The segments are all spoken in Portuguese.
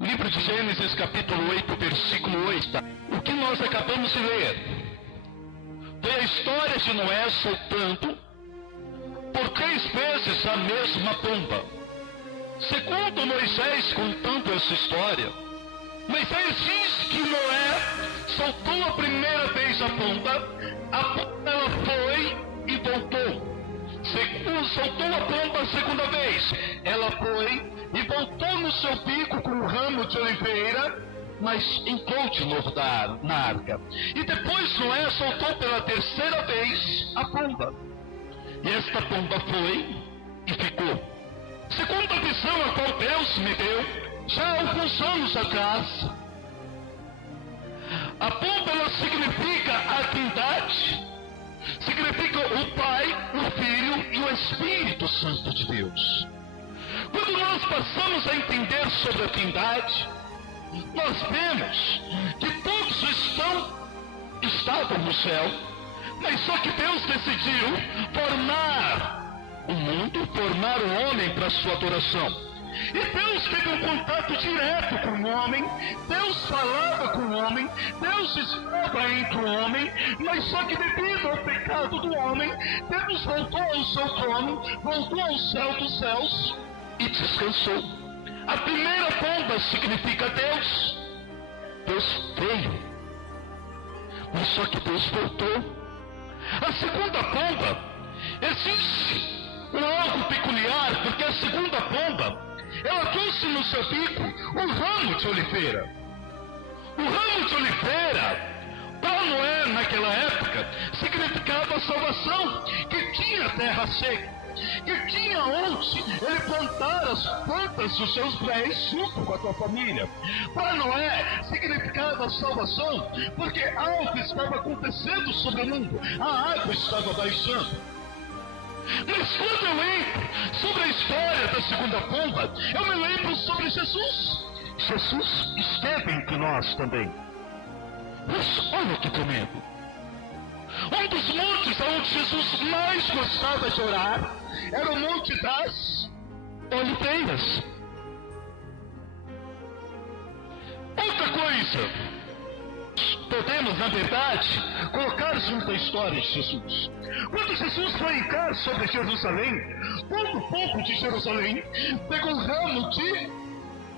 Livro de Gênesis, capítulo 8, versículo 8. O que nós acabamos de ler foi a história de Noé soltando por 3 vezes a mesma pomba. Segundo Moisés contando essa história, Moisés diz que Noé soltou a primeira vez a pomba ela foi e voltou. Soltou a pomba a segunda vez, ela foi e voltou no seu bico com um ramo de oliveira, mas entrou de novo na arca. E depois Noé soltou pela terceira vez a pomba, e esta pomba foi e ficou. Segundo a visão a qual Deus me deu, já há alguns anos atrás, a pomba ela significa a Trindade, significa o Pai, o Filho e o Espírito Santo de Deus. Quando nós passamos a entender sobre a Trindade, nós vemos que todos estavam no céu, mas só que Deus decidiu formar o mundo, formar o homem para a sua adoração. E Deus teve um contato direto com o homem, Deus falava com o homem, Deus estava entre o homem, mas só que devido ao pecado do homem, Deus voltou ao seu trono, voltou ao céu dos céus e descansou. A primeira pomba significa Deus. Deus veio, mas só que Deus voltou. A segunda pomba, existe algo peculiar, porque a segunda pomba, ela trouxe no seu bico um ramo de oliveira. O ramo de oliveira, para Noé naquela época, significava salvação, que tinha terra seca, que tinha onde ele plantar as plantas dos seus pés junto com a sua família. Para Noé significava salvação, porque algo estava acontecendo sobre o mundo, a água estava baixando. Mas quando eu lembro sobre a história da segunda pomba, eu me lembro sobre Jesus. Jesus esteve entre nós também. Mas olha que tremendo. Um dos montes onde Jesus mais gostava de orar era o Monte das Oliveiras. Outra coisa, podemos, na verdade, colocar junto a história de Jesus. Quando Jesus foi entrar sobre Jerusalém, todo o povo de Jerusalém pegou um ramo de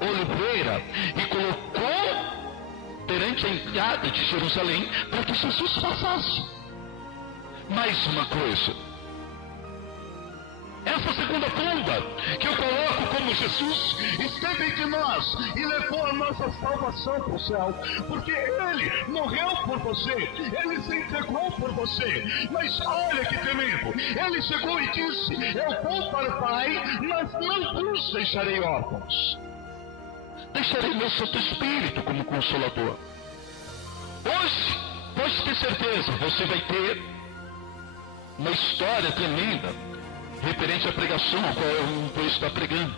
oliveira e colocou perante a entrada de Jerusalém para que Jesus passasse. Mais uma coisa, essa segunda pomba que eu coloco como Jesus esteve entre nós e levou a nossa salvação para o céu, porque Ele morreu por você, Ele se entregou por você. Mas olha que tremendo, Ele chegou e disse: eu vou para o Pai, mas não vos deixarei órfãos, deixarei meu Santo Espírito como Consolador. Hoje, pode ter certeza, você vai ter uma história tremenda referente à pregação a qual eu vou estar pregando.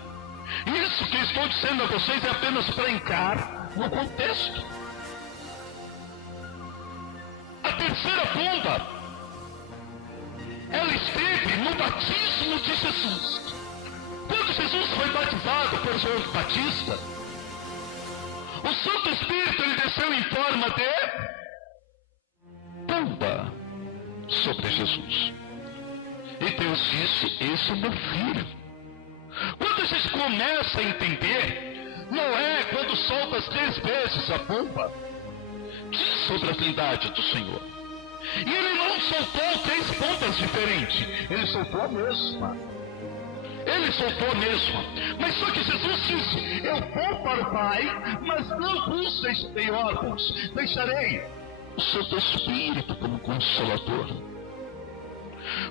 Isso que estou dizendo a vocês é apenas para entrar no contexto. A terceira pomba, ela esteve no batismo de Jesus. Quando Jesus foi batizado por João Batista, o Santo Espírito ele desceu em forma de pomba sobre Jesus. E Deus disse: esse é meu filho. Quando a gente começa a entender, Noé, quando solta as 3 vezes a pomba, diz sobre a Trindade do Senhor. E ele não soltou 3 pombas diferentes, ele soltou a mesma. Ele soltou a mesma. Mas só que Jesus disse: eu vou para o Pai, mas não vos deixarei órfãos, deixarei o Santo Espírito como Consolador.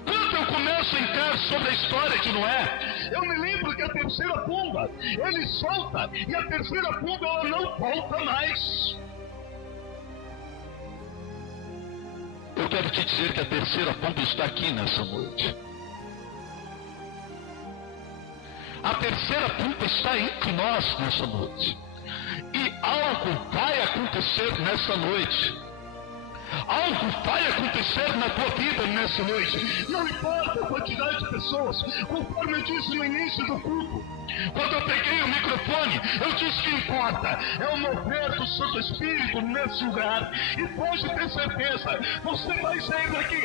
Quando eu começo a entrar sobre a história de Noé, eu me lembro que a terceira pomba, ele solta, e a terceira pomba ela não volta mais. Eu quero te dizer que a terceira pomba está aqui nessa noite. A terceira pomba está entre nós nessa noite. E algo vai acontecer nessa noite. Algo vai acontecer na tua vida nessa noite. Não importa a quantidade de pessoas, conforme eu disse no início do culto. Quando eu peguei o microfone, eu disse que importa é o mover do Santo Espírito nesse lugar. E pode ter certeza, você vai sair daqui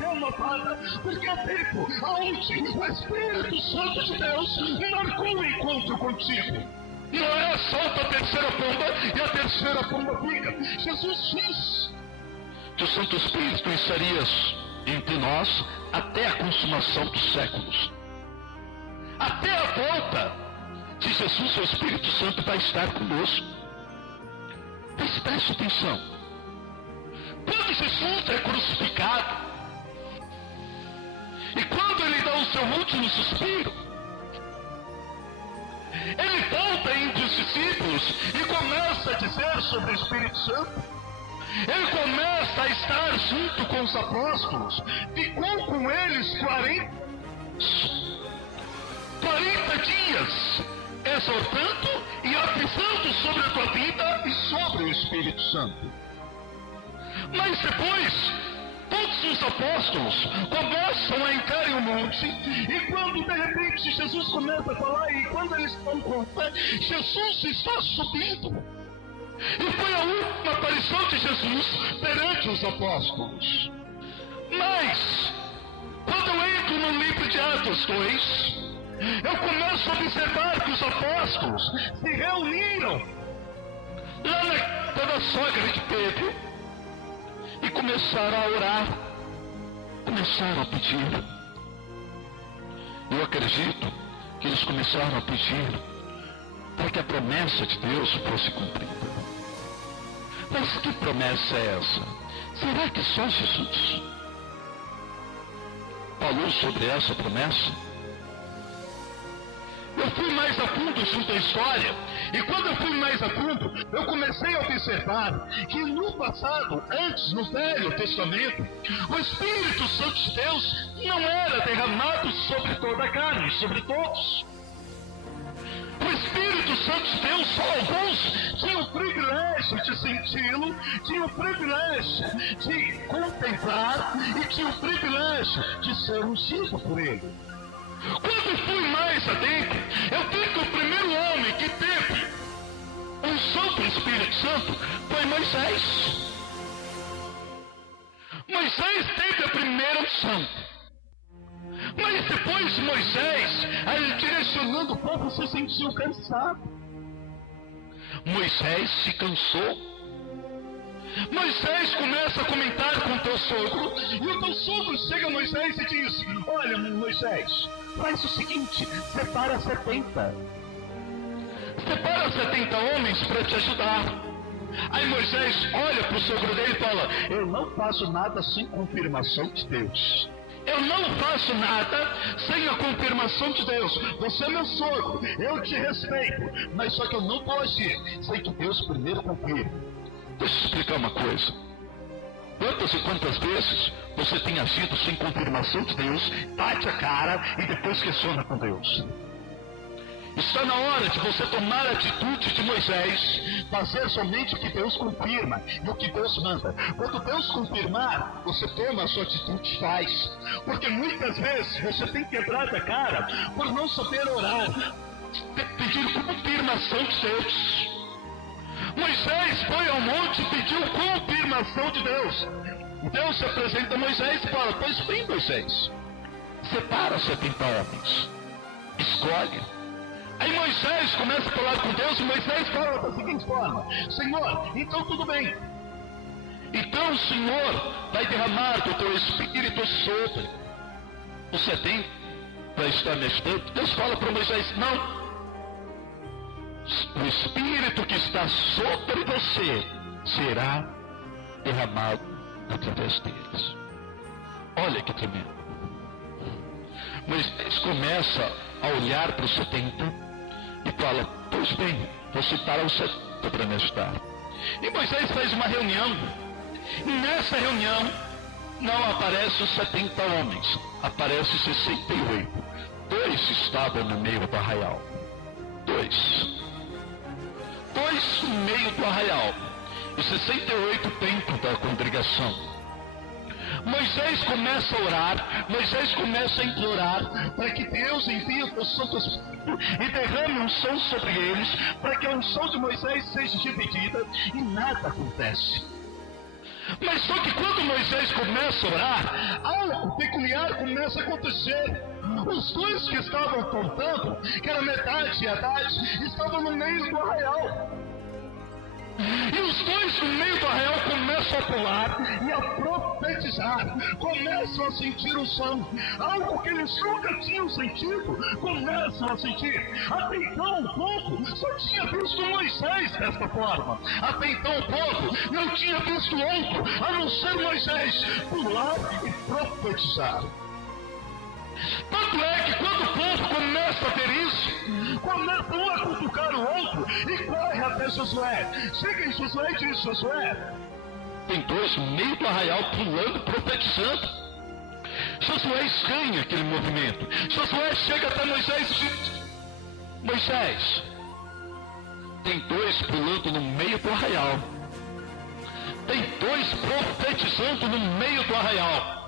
renovada, porque é tempo onde o Espírito Santo de Deus marcou o encontro contigo. Não é só a terceira pomba e a terceira pomba fica. Jesus diz que o Santo Espírito estaria entre nós até a consumação dos séculos. Até a volta de Jesus, o Espírito Santo vai estar conosco. Mas preste atenção. Quando Jesus é crucificado, e quando ele dá o seu último suspiro, ele volta entre os discípulos e começa a dizer sobre o Espírito Santo. Ele começa a estar junto com os apóstolos. Ficou com eles 40 dias, exortando e avisando sobre a tua vida e sobre o Espírito Santo. Mas depois, todos os apóstolos começam a entrar em um monte, e quando de repente Jesus começa a falar, e quando eles dão conta, Jesus está subindo. E foi a última aparição de Jesus perante os apóstolos. Mas, quando eu entro no livro de Atos 2, eu começo a observar que os apóstolos se reuniram lá na casa da sogra de Pedro e começaram a orar, começaram a pedir. Eu acredito que eles começaram a pedir para que a promessa de Deus fosse cumprida. Mas que promessa é essa? Será que só Jesus falou sobre essa promessa? Eu fui mais a fundo junto à história, e quando eu fui mais a fundo, eu comecei a observar que no passado, antes, no Velho Testamento, o Espírito Santo de Deus não era derramado sobre toda a carne, sobre todos. O Espírito Santo de Deus, só alguns tinham o privilégio de senti-lo, tinham o privilégio de contemplar e tinham o privilégio de ser ungido por ele. Quando fui mais adentro, eu vi que o primeiro homem que teve unção do Espírito Santo foi Moisés. Moisés teve a primeira unção. Mas depois Moisés, aí direcionando o povo, se sentiu cansado. Moisés se cansou. Moisés começa a comentar com o teu sogro, e o teu sogro chega a Moisés e diz: olha, Moisés, faz o seguinte, separa 70 homens para te ajudar. Aí Moisés olha para o sogro dele e fala: eu não faço nada sem confirmação de Deus. Eu não faço nada sem a confirmação de Deus. Você é meu sogro, eu te respeito, mas só que eu não vou agir sem que Deus primeiro confirme. Deixa eu explicar uma coisa. Quantas e quantas vezes você tem agido sem confirmação de Deus, bate a cara e depois questiona com Deus? Está na hora de você tomar a atitude de Moisés, fazer somente o que Deus confirma e o que Deus manda. Quando Deus confirmar, você toma a sua atitude e faz. Porque muitas vezes você tem quebrado a cara por não saber orar, pedir confirmação de Deus. Moisés foi ao monte e pediu confirmação de Deus. Deus se apresenta a Moisés e fala: pois bem, Moisés, separa 70 homens, escolhe. Aí Moisés começa a falar com Deus, e Moisés fala da seguinte forma: Senhor, então tudo bem. Então o Senhor vai derramar do teu Espírito sobre os 70 para estar mestrando. Deus fala para Moisés: não. O Espírito que está sobre você será derramado através deles. Olha que tremendo. Moisés começa a olhar para os 70 e fala: pois bem, vou citar os 70 para me ajudar. E Moisés faz uma reunião, e nessa reunião não aparecem os 70 homens, aparecem 68. 2 estavam no meio do arraial. 2 no meio do arraial. os 68 templos da congregação. Moisés começa a orar, Moisés começa a implorar para que Deus envie o seu Santo Espírito e derrame unção sobre eles, para que a unção de Moisés seja dividida, e nada acontece. Mas só que quando Moisés começa a orar, algo peculiar começa a acontecer. Os dois que estavam contando, que era Medade e Haddad, estavam no meio do arraial. E os dois no meio do arraial começam a pular e a profetizar, começam a sentir o som, algo que eles nunca tinham sentido, começam a sentir. Até então o povo só tinha visto Moisés desta forma, até então o povo não tinha visto outro, a não ser Moisés, pular e profetizar. Tanto é que quando o povo começa a ver isso, começa um a cutucar o outro e corre até Josué. Chega em Josué e diz: Josué, tem dois no meio do arraial pulando, profetizando. Josué estranha aquele movimento. Josué chega até Moisés e diz: Moisés, tem dois pulando no meio do arraial. Tem dois profetizando no meio do arraial.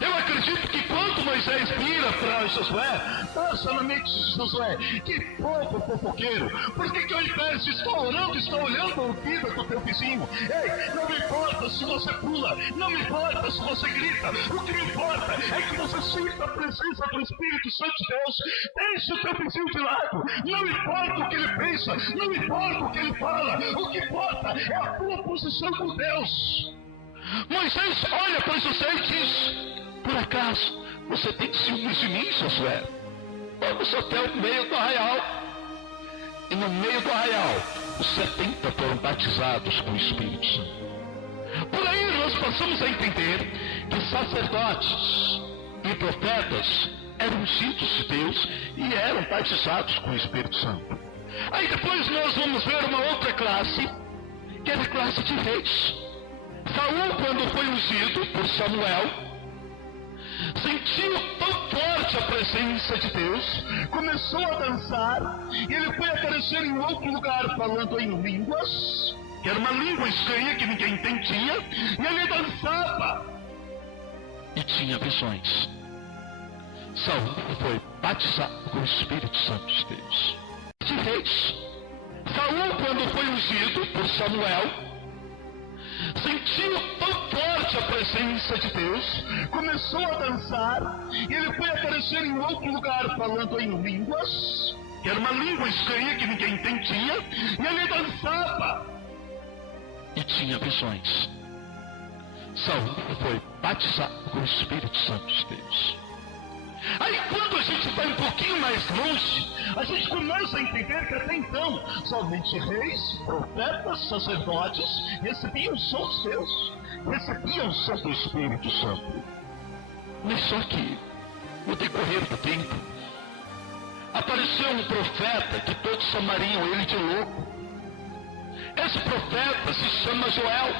Eu acredito que quando Moisés vira para Josué, passa na mente de Josué: que povo fofoqueiro, por que ao invés de estar orando, está olhando a vida do teu vizinho? Ei, não me importa se você pula, não me importa se você grita, o que me importa é que você sinta a presença do Espírito Santo de Deus. Deixe o teu vizinho de lado, não importa o que ele pensa, não importa o que ele fala, o que importa é a tua posição com Deus. Moisés olha para Josué e diz: por acaso você tem ciúmes de mim, Josué? Vamos até o meio do arraial. E no meio do arraial, os 70 foram batizados com o Espírito Santo. Por aí nós passamos a entender que sacerdotes e profetas eram ungidos de Deus e eram batizados com o Espírito Santo. Aí depois nós vamos ver uma outra classe, que era a classe de reis. Saul, quando foi ungido por Samuel, sentiu tão forte a presença de Deus, começou a dançar, e ele foi aparecer em outro lugar falando em línguas, que era uma língua estranha que ninguém entendia, e ele dançava e tinha visões. Saul foi batizado com o Espírito Santo de Deus. De reis, Saul, quando foi ungido por Samuel, sentiu tão forte a presença de Deus, começou a dançar, e ele foi aparecer em outro lugar falando em línguas, que era uma língua estranha que ninguém entendia, e ele dançava e tinha visões. Saul foi batizado com o Espírito Santo de Deus. Aí quando a gente vai um pouquinho mais longe, a gente começa a entender que até então somente reis, profetas, sacerdotes recebiam o som de Deus, recebiam o som do Espírito Santo. Mas só que no decorrer do tempo apareceu um profeta que todos chamariam ele de louco. Esse profeta se chama Joel.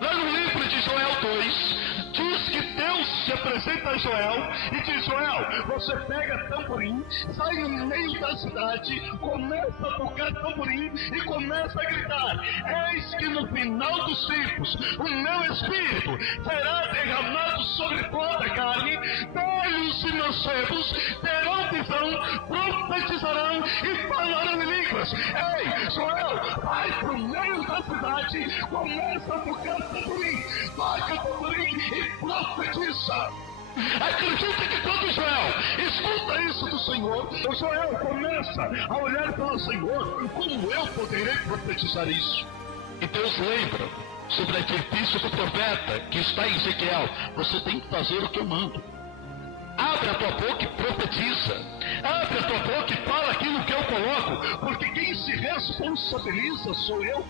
Lá no livro de Joel 2, diz que Deus se apresenta a Joel e diz: Joel, você pega tamborim, sai no meio da cidade, começa a tocar tamborim e começa a gritar: eis que no final dos tempos o meu Espírito será derramado sobre toda a carne, velhos e mancebos terão visão, profetizarão e falarão em línguas. Ei, Joel, vai pro meio da cidade, começa a tocar tamborim, toca tamborim e profetiza. Acredita que quando Joel escuta isso do Senhor, o Joel começa a olhar e falar: Senhor, como eu poderei profetizar isso? E Deus lembra sobre a difícil do profeta que está em Ezequiel: você tem que fazer o que eu mando. Abre a tua boca e profetiza. Abre a tua boca e fala aquilo que eu coloco, porque quem se responsabiliza sou eu.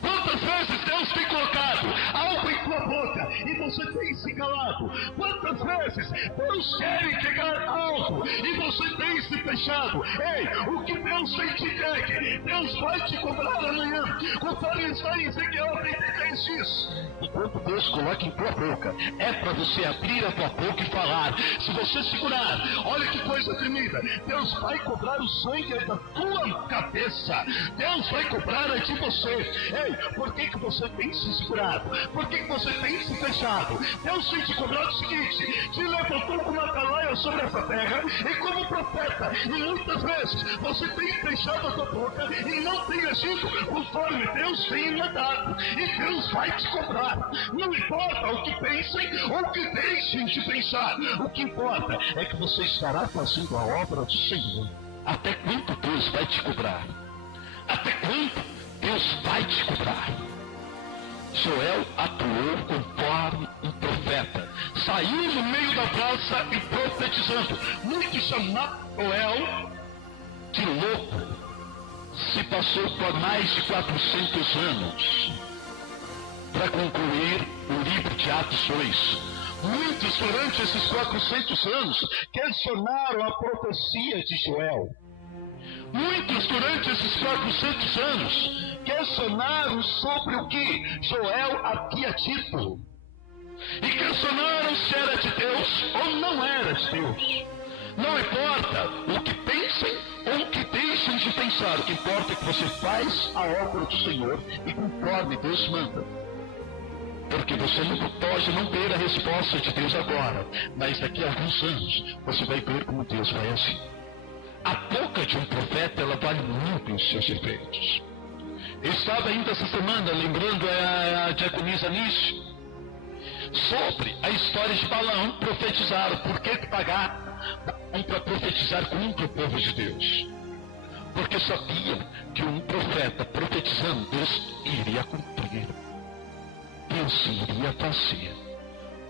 Quantas vezes Deus tem colocado algo em tua boca e você tem se calado? Quantas vezes Deus quer entregar algo e você tem se fechado? Ei, o que Deus tem te entregue Deus vai te cobrar amanhã. Conforme está em Ezequiel 33 dias. Enquanto Deus coloca em tua boca, é para você abrir a tua boca e falar. Se você segurar, olha que coisa tremenda. Deus vai cobrar o sangue da tua cabeça. Deus vai cobrar de você. Ei, por que você tem se segurado? Por que você tem se fechado? Deus tem te cobrado o seguinte: te levantou como uma atalaia sobre essa terra e como profeta, e muitas vezes você tem fechado a tua boca e não tem agido conforme Deus tem mandado, e Deus vai te cobrar. Não importa o que pensem ou o que deixem de pensar, o que importa é que você estará fazendo a obra do Senhor. Até quando Deus vai te cobrar? Até quando Deus vai te cobrar? Joel atuou conforme um profeta. Saiu no meio da praça e profetizando. Muitos chamaram Joel de louco. Se passou por mais de 400 anos para concluir o livro de Atos 2. Muitos durante esses 400 anos questionaram a profecia de Joel. Muitos durante esses 400 anos questionaram sobre o que Joel havia dito. E questionaram se era de Deus ou não era de Deus. Não importa o que pensem ou o que deixem de pensar. O que importa é que você faz a obra do Senhor e conforme Deus manda. Porque você não pode não ter a resposta de Deus agora, mas daqui a alguns anos você vai ver como Deus vai agir. A boca de um profeta, ela vale muito os seus efeitos. Eu estava ainda essa semana lembrando a diaconisa Nish sobre a história de Balaão. Profetizaram. Por que pagar para profetizar contra o povo de Deus? Porque sabiam que um profeta profetizando, Deus iria cumprir. Deus iria fazer.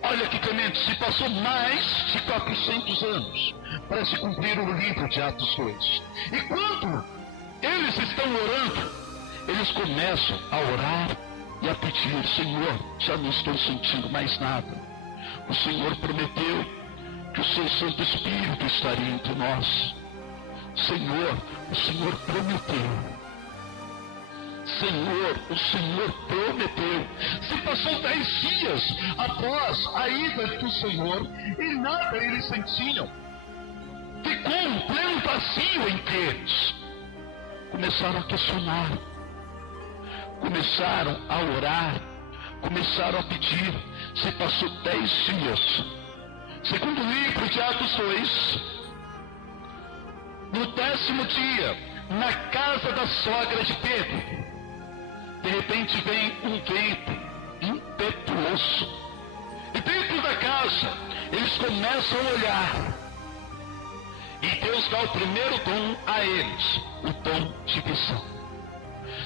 Olha que tremendo, se passou mais de 400 anos para se cumprir o livro de Atos 2. E quando eles estão orando, eles começam a orar e a pedir: Senhor, já não estou sentindo mais nada. O Senhor prometeu que o seu Santo Espírito estaria entre nós. Senhor, o Senhor prometeu. Senhor, o Senhor prometeu. Se passou 10 dias após a ida do Senhor e nada eles sentiam. Ficou um pleno vazio entre eles. Começaram a questionar. Começaram a orar. Começaram a pedir. Se passou 10 dias. Segundo o livro de Atos 2, no 10º dia, na casa da sogra de Pedro, de repente vem um vento impetuoso. E dentro da casa, eles começam a olhar. E Deus dá o primeiro dom a eles, o dom de visão.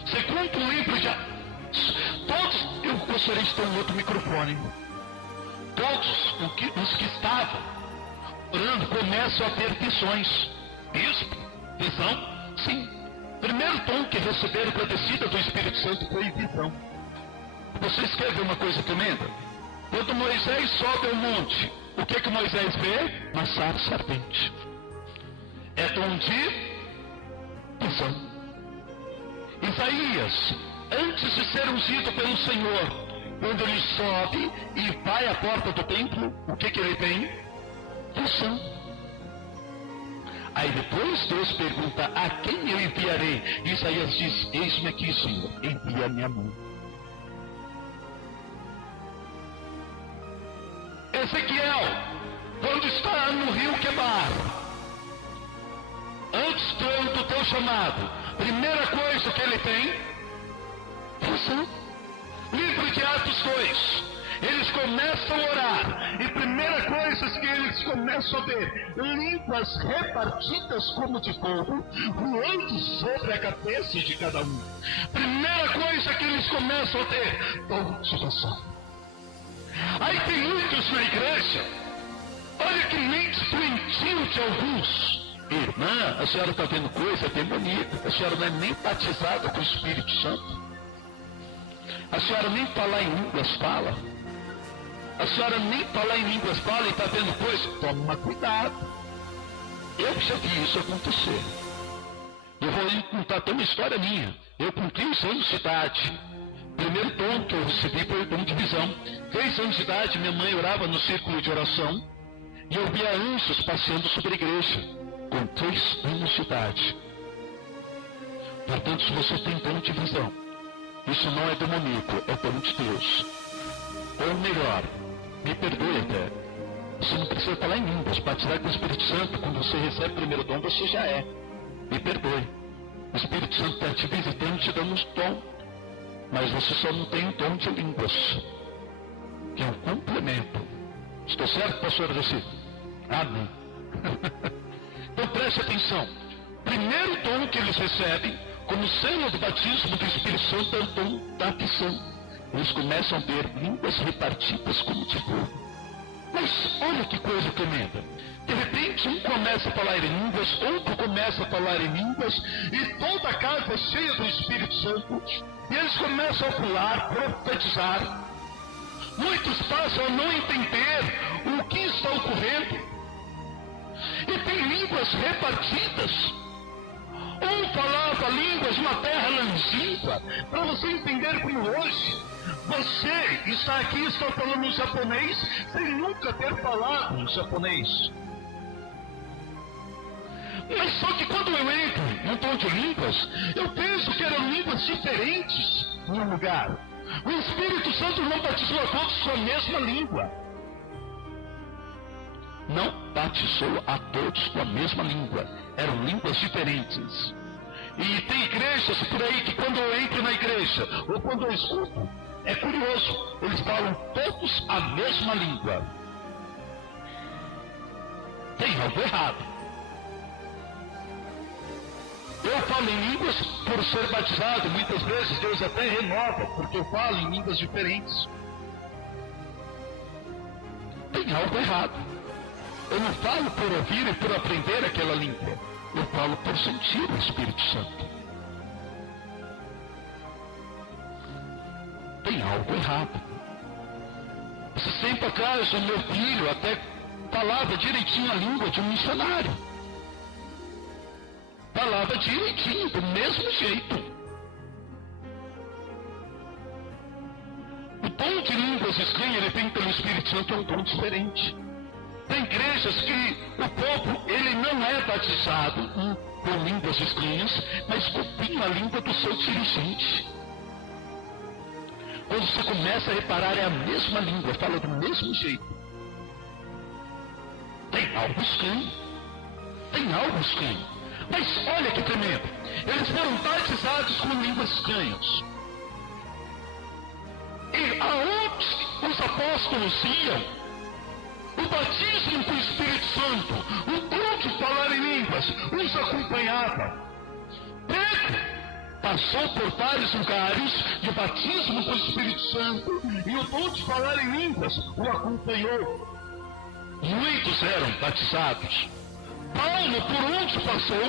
Segundo o livro de Atos, todos, eu gostaria de ter um outro microfone. Todos os que estavam orando começam a ter visões. Bispo, visão? Sim. Primeiro tom que receberam com a descida do Espírito Santo foi visão. Vocês querem ver uma coisa tremenda? Quando Moisés sobe ao monte, o que Moisés vê? Uma sarça ardente. É dom de visão. Isaías, antes de ser ungido pelo Senhor, quando ele sobe e vai à porta do templo, o que ele tem? Visão. Aí depois Deus pergunta: a quem eu enviarei? Isaías diz: eis-me aqui, Senhor, envia-me a mim. Ezequiel, quando está no rio Quebar, antes do teu chamado, primeira coisa que ele tem: visão. Livro de Atos 2, eles começam a orar, e primeira coisa que eles começam a ver: línguas repartidas como de fogo, voando sobre a cabeça de cada um. Primeira coisa que eles começam a ter: dom de visão. Aí tem muitos na igreja, olha que mente doentio de alguns. Irmã, a senhora está vendo coisa demoníaca, a senhora não é nem batizada com o Espírito Santo. A senhora nem falar em línguas fala. A senhora nem falar em línguas fala e está vendo coisa. Toma cuidado. Eu já vi isso acontecer. Eu vou contar até uma história minha. Eu com 15 anos de idade, primeiro dom que eu recebi foi o dom de visão. 3 anos de idade, minha mãe orava no círculo de oração e eu via anjos passeando sobre a igreja, com 3 anos de idade. Portanto, se você tem dom de visão, isso não é demoníaco, é dom de Deus. Ou melhor, me perdoe até, você não precisa falar em línguas, batizar com o Espírito Santo, quando você recebe o primeiro dom, você já é. Me perdoe. O Espírito Santo está te visitando, te dando um dom. Mas você só não tem o dom de línguas, que é um complemento. Estou certo, pastor José? Amém. Então preste atenção. Primeiro dom que eles recebem, como selo do batismo do Espírito Santo, é o dom da visão. Eles começam a ver línguas repartidas como de fogo. Mas olha que coisa tremenda. De repente, um começa a falar em línguas, outro começa a falar em línguas, e toda a casa é cheia do Espírito Santo, e eles começam a pular, profetizar. Muitos passam a não entender o que está ocorrendo, e tem línguas repartidas. Um falava línguas de uma terra longínqua, para você entender como hoje. Você está aqui, está falando japonês, sem nunca ter falado japonês. Mas só que quando eu entro no tom de línguas, eu penso que eram línguas diferentes no lugar. O Espírito Santo não batizou a todos com a mesma língua. Não batizou a todos com a mesma língua. Eram línguas diferentes. E tem igrejas por aí que quando eu entro na igreja, ou quando eu escuto, é curioso, eles falam todos a mesma língua. Tem algo errado. Eu falo em línguas por ser batizado, muitas vezes Deus até renova, porque eu falo em línguas diferentes. Tem algo errado. Eu não falo por ouvir e por aprender aquela língua. Eu falo por sentir o Espírito Santo. Tem algo errado. Esse tempo atrás, o meu filho até falava direitinho a língua de um missionário. Falava direitinho, do mesmo jeito. O dom de línguas estranhas, ele tem pelo Espírito Santo um dom diferente. Tem igrejas que o povo, ele não é batizado com línguas estranhas, mas copia a língua do seu dirigente. Quando você começa a reparar, é a mesma língua, fala do mesmo jeito. Tem algo estranho. Tem algo estranho. Mas olha que tremendo. Eles foram batizados com línguas estranhas. E aonde os apóstolos iam, o batismo com o Espírito Santo, o dom de falar em línguas, os acompanhava. Pedro passou por vários lugares de batismo com o Espírito Santo, e o dom de falar em línguas o acompanhou. Muitos eram batizados. Paulo, por onde passou,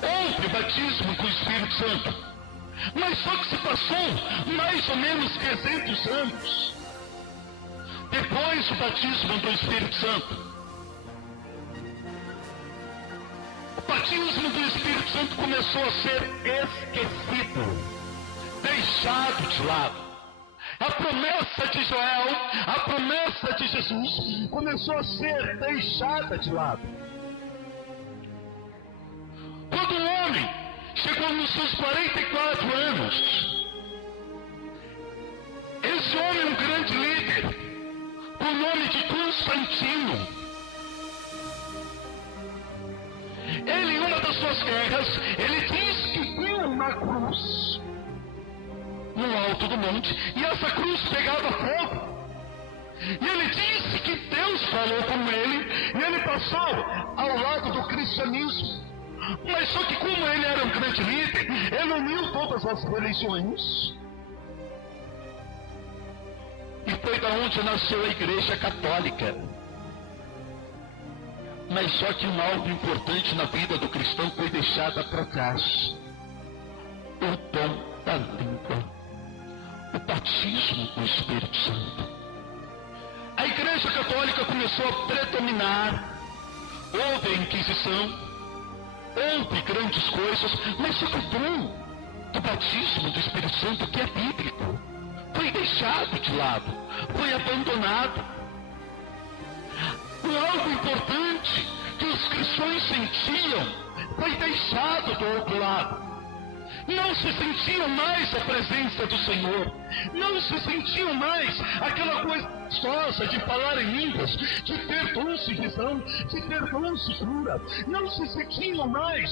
houve batismo com o Espírito Santo. Mas só que se passou mais ou menos 300 anos depois do batismo do Espírito Santo. O batismo do Espírito Santo começou a ser esquecido, deixado de lado. A promessa de Joel, a promessa de Jesus, começou a ser deixada de lado. Quando o homem chegou nos seus 44 anos, esse homem é um grande líder, com o nome de Constantino. Ele, em uma das suas guerras, ele diz que viu uma cruz no alto do monte, e essa cruz pegava fogo. E ele disse que Deus falou com ele, e ele passou ao lado do cristianismo. Mas só que como ele era um grande líder, ele uniu todas as religiões. E foi da onde nasceu a Igreja Católica. Mas só que algo importante na vida do cristão foi deixado para trás. O dom da língua. O batismo com o Espírito Santo. A Igreja Católica começou a predominar. Houve a Inquisição. houve grandes coisas, mas o dom do batismo do Espírito Santo, que é bíblico, foi deixado de lado, foi abandonado. Algo importante que os cristãos sentiam foi deixado do outro lado. Não se sentiam mais a presença do Senhor. Não se sentiam mais aquela coisa gostosa de falar em línguas, de ter dons de visão, de ter dons de cura. Não se sentiam mais